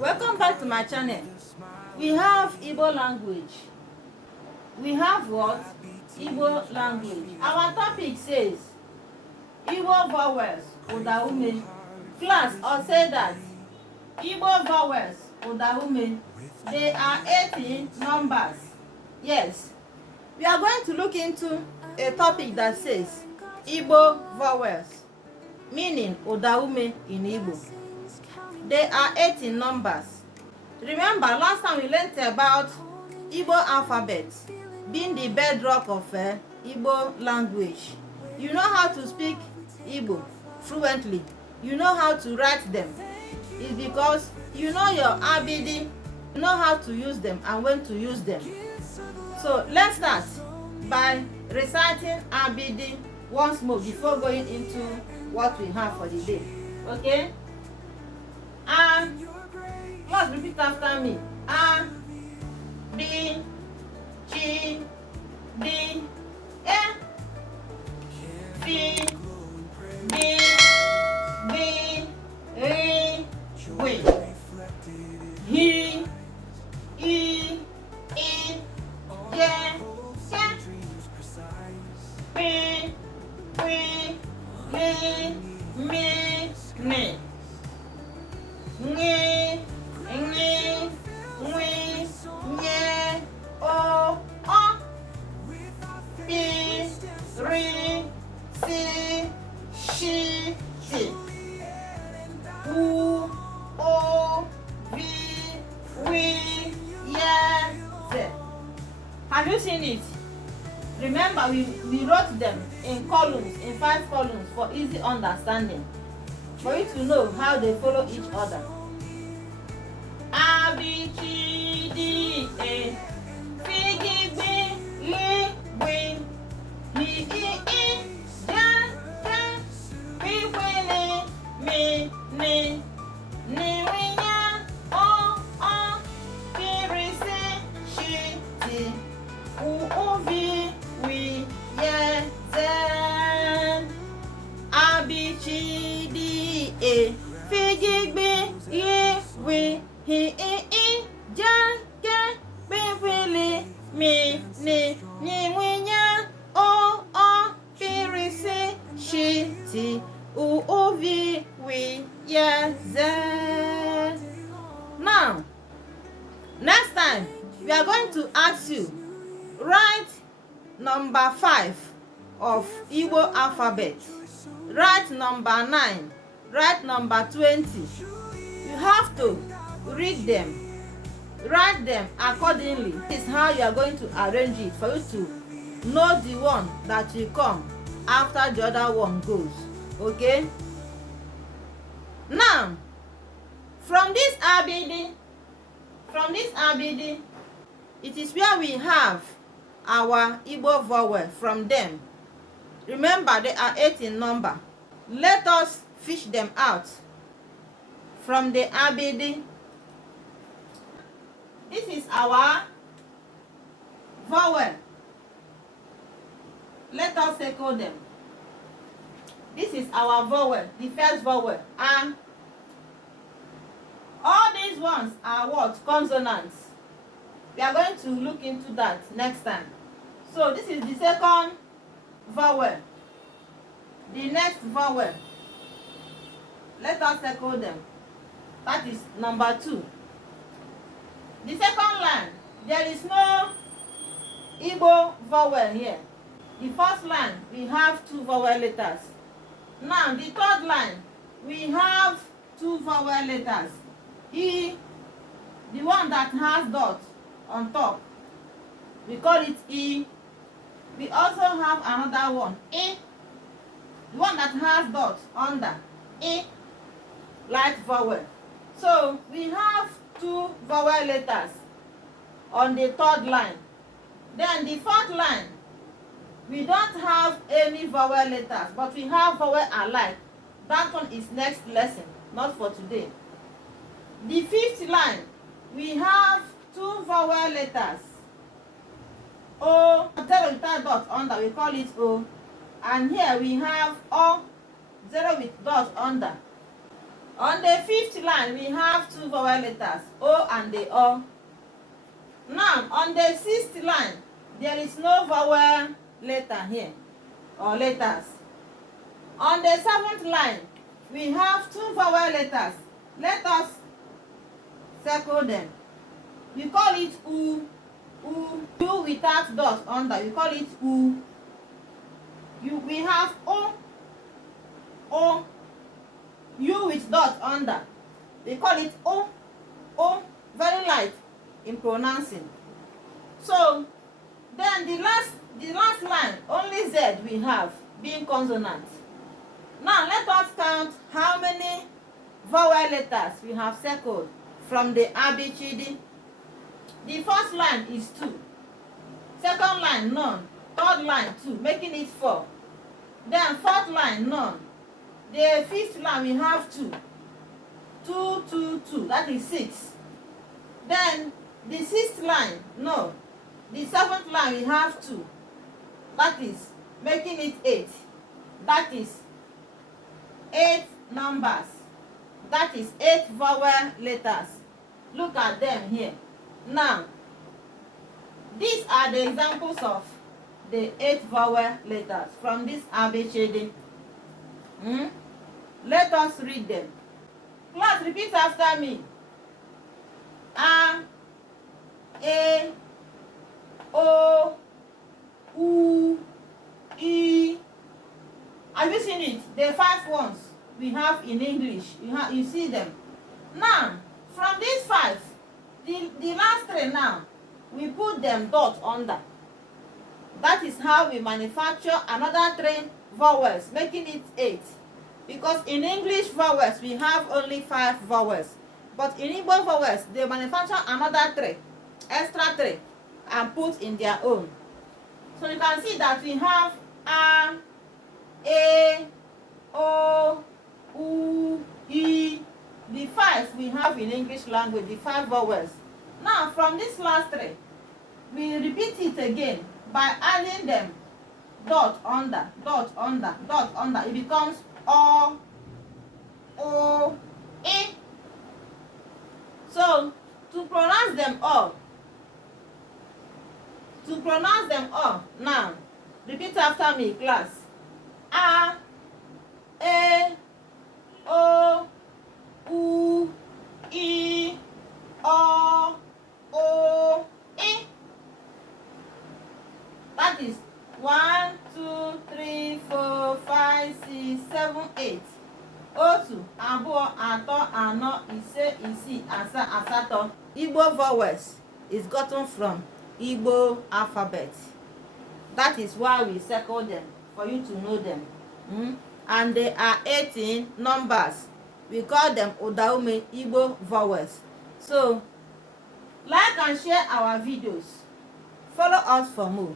Welcome back to my channel. We have Igbo language. We have what? Igbo language. Our topic says Igbo vowels, Udaume. Class, or say that Igbo vowels, Udaume, they are 18 numbers. Yes, we are going to look into a topic that says Igbo vowels, meaning Udaume in Igbo. They are 18 numbers. Remember, last time we learned about Igbo alphabet being the bedrock of Igbo language. You know how to speak Igbo fluently. You know how to write them. It's because you know your ABD, you know how to use them and when to use them. So let's start by reciting ABD once more before going into what we have for the day. Okay? And let's repeat after me. A, B, G, D, E, F, B, B, R, W, H, I, J, K, P, L, M, N. Nye, nye, nwe, nye, o, pi, ri, si, shi, ti, u, o, vi, wi, ye, ze. Have you seen it? Remember, we wrote them in columns, in 5 columns for easy understanding, for you to know how they follow each other. A, B, C, D, E, F, G, B, L, W, H, I, J, K, P, L, M, N, N, O, P, R, S, Š, T, U, V, W, Y, Z. A, B, C, D, E, F, G, B, L, W, H, I, J, K, P, L, M, N, N, O, P, R, S, Š, T, U, V, W, Y, Z. Now, next time, we are going to ask you, write number 5 of Igbo alphabet. Write number 9. Write number 20. You have to read them. Write them accordingly. This is how you are going to arrange it for you to know the one that will come after the other one goes. Okay? Now, from this ABD, it is where we have our Igbo vowel from them. Remember, they are 8 in number. Let us fish them out from the ABD. This is our vowel. Let us circle them. This is our vowel, the first vowel. And all these ones are what? Consonants. We are going to look into that next time. So this is the second vowel. The next vowel. Let us circle them. That is number 2. The second line, there is no Igbo vowel here. The first line, we have 2 vowel letters. Now, the third line, we have 2 vowel letters. E, the one that has dot on top, we call it E. We also have another one, E, the one that has dot under, E, light vowel. So we have 2 vowel letters on the third line. Then the fourth line, we don't have any vowel letters, but we have vowel alike. That one is next lesson, not for today. The fifth line, we have 2 vowel letters. O, zero without dot under, we call it O. And here we have O, zero with dot under. On the fifth line, we have two vowel letters, O and the O. Now, on the sixth line, there is no vowel letter here, or letters. On the seventh line, we have two vowel letters. Let us circle them. We call it U. U. U without dot under. We call it U. We have O. O. U with dot under. We call it O. O. Very light in pronouncing. So then the last line, only Z we have being consonant. Now let us count how many vowel letters we have circled from the ABCD. The first line is 2. Second line, none. Third line, 2, making it 4. Then fourth line, none. The fifth line, we have 2. 2, 2, 2. That is 6. Then the sixth line, no. The seventh line, we have 2. That is making it 8. That is 8 numbers. That is 8 vowel letters. Look at them here. Now, these are the examples of the 8 vowel letters from this ABCD. Let us read them. Class, repeat after me. A, E, O, U, E. Have you seen it? The 5 ones we have in English. You see them. Now, from these 5, the last 3 now, we put them dot under. That is how we manufacture another 3 vowels, making it 8. Because in English vowels, we have only 5 vowels. But in Igbo vowels, they manufacture another 3, extra 3, and put in their own. So you can see that we have A, E, O, U, E. The 5 we have in English language, the 5 vowels. Now, from this last 3, we repeat it again by adding them dot under, dot under, dot under. It becomes O, O, E. So, to pronounce them all, now, repeat after me, class. A, E, O, U, E, O, O, E. That is 1, 2, 3, 4, 5, 6, 7, 8. Otu, abụọ, atọ, anọ, ise, isii, asaa, asatọ. Igbo vowels is gotten from Igbo alphabet. That is why we circle them, for you to know them. And they are 18 numbers. We call them Udaume Igbo vowels. So, like and share our videos. Follow us for more.